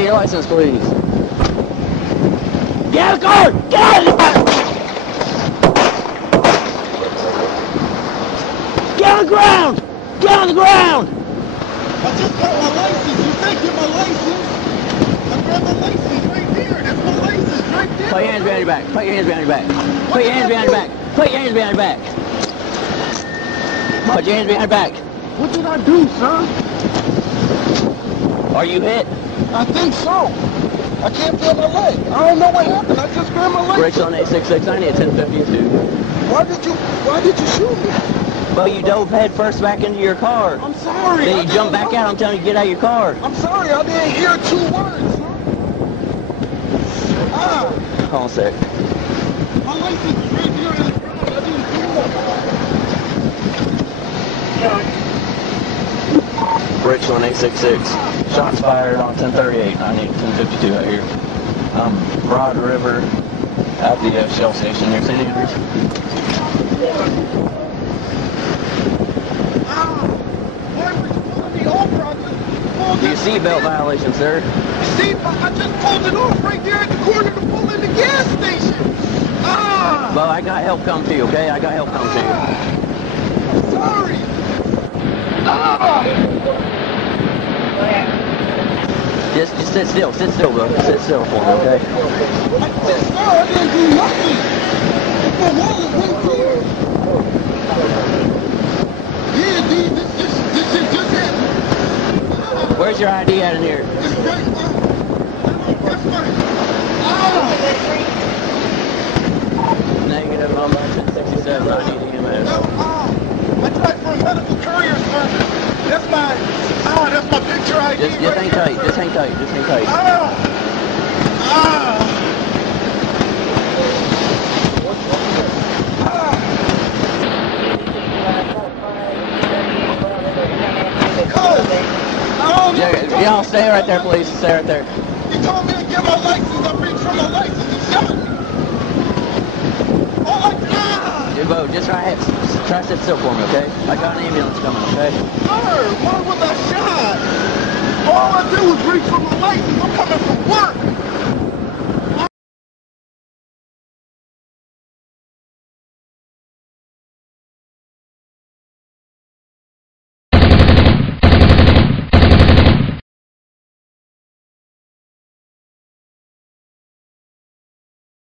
see your license, please. Get out of the car! Get out of the car! Get on the ground! Get on the ground! I just got my license. You can't get my license. I grabbed my license right there. That's my license right there. Put your hands behind your back. Put your hands behind your back. Put your hands behind your back. Put your hands behind your back. Put your hands behind your back. What did I do, sir? Are you hit? I think so. I can't feel my leg. I don't know what happened. I just grabbed my leg. Brakes on 866. I need a 1052. Why did you shoot me? Well, you dove head first back into your car. I'm sorry. Then you jump back out. I'm telling you, get out of your car. I'm sorry. I didn't hear 2 words, sir. Hold on a sec. My license is right there in the ground. I didn't do it. Brakes on 866. Shots fired on 1038. I need 1052 out here. Broad River at the Shell station near St. Andrews. Why were you pulling me over? I just pulled Your it. seatbelt violation, sir. Seatbelt? I just pulled it off right there at the corner to pull in the gas station. Well, I got help come to you, okay? I got help come to you. I'm sorry. Just sit still, bro. Sit still for me, okay? I didn't do nothing. My wallet right there. Yeah, dude, this just happened. Where's your ID at in here? It's right there. That's right. Negative number 1067. I need EMS. I tried for a medical courier service. That's my picture ID. Just hang tight. Just hang tight. Just hang tight. Y'all stay right there, please. Stay right there. He told me to get my license. I reached for my license. He shot me. Oh my God! Yeah, Bo, just try to sit still for me, okay? I got an ambulance coming, okay? Sir, why was I shot? All I did was reach for my license. I'm coming from work.